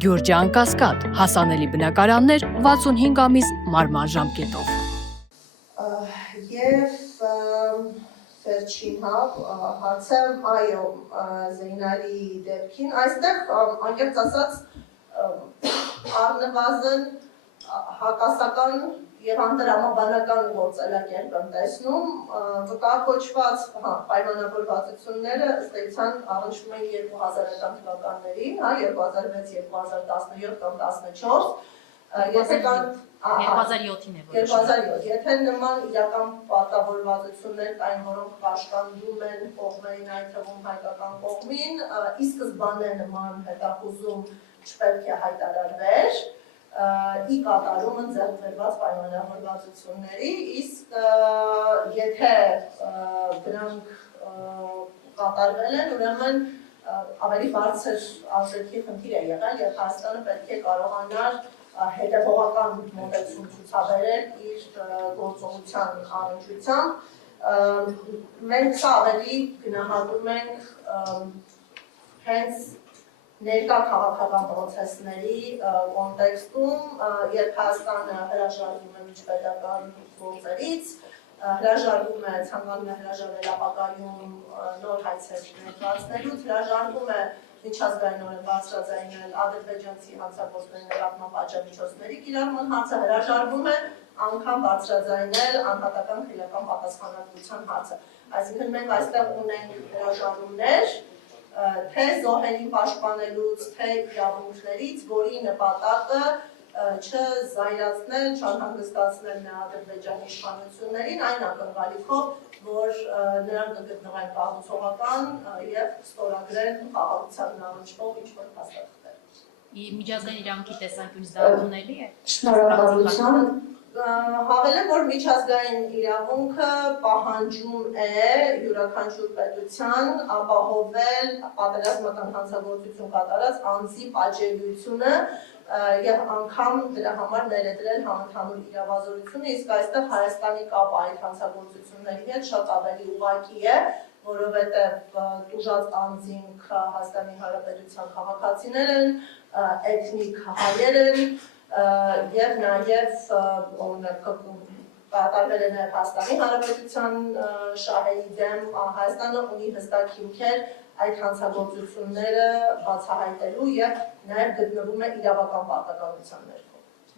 Գյուրջան Կասկադ, հասանելի բնակարաններ 65 ամիս մարման ժամկետով։ Եվ վերջին հարցը, այո, Զեյնալի դեպքին, այստեղ անկեղծ ասած առնվազն հակասական և անտրամաբանական գործելակերպ եմ տեսնում, վկայակոչված պայմանավորվածությունները ըստ էության առնչվում են 2000-ական թվականներին, 2006-2017 կամ 2014, 2007-ին Եթե նման իրական պարտավորվածություններ կային, որոնք պաշտպանվում են կողմերին, այդ թվում հայկական կողմին, ի սկզբանե նման հետախուզում չպետք է հայտարարվեր, ի կատարումը ձեռք բերված պայմանավորվածությունների, իսկ եթե դրանք կատարվել են, ուրեմն ավելի բարձր արժեքի խնդիր է եղել, և Հայաստանը պետք է կարողանար հետևողական մոտեցում ցուցաբերել իր գործողության առնչությամբ։ Մենք սա ավելի գնահատում ենք հենց ներկա քաղաքական պրոցեսների կոնտեքստում, երբ Հայաստանը հրաժարվում է միջպետական գործերից, հրաժարվում է, ցանկանում է հրաժարվել ապագայում նոր հայցեր ներկայացնելուց, հրաժարվում է միջազգայինորեն բարձրաձայնել ադրբեջանցի հանցագործների նկատմամբ պատժամիջոցների կիրառման հարցը, հրաժարվում է անգամ բարձրաձայնել անհատական քրեական պատասխանատվության հարցը։ Այսինքն մենք այստեղ ունենք հրաժարումներ, թե զոհերին պաշտպանելուց, թե իրավունքներից, որի նպատակը չզայրացնել, չանհանգստացնել Ադրբեջանի իշխանություններին, այն ակնկալիքով, որ նրանք կգտնվեն կառուցողական և ստորագրեն խաղաղությանն առնչվող ինչ-որ փաստաթղթեր։ Միջազգային իրավունքի տեսանկյունից դա ընդունելի է։ Շնորհակալություն։ Հավելեմ, որ միջազգային իրավունքը պահանջում է յուրաքանչյուր պետության ապահովել պատերազմական հանցագործություն կատարած անձի պատժելիությունը և անգամ դրա համար ներդրել համընդհանուր իրավազորությունը, իսկ այստեղ Հայաստանի կապը այդ հանցագործությունների հետ շատ ավելի ուղղակի է, որովհետև տուժած անձինք Հայաստանի Հանրապետության քաղաքացիներ են, էթնիկ հայեր են և նաև կատարվել է նաև Հայաստանի Հանրապետության շահերի դեմ, Հայաստանը ունի հստակ հիմքեր այդ հանցագործությունները բացահայտելու և նաև գտնվում է իրավական պարտականության ներքո։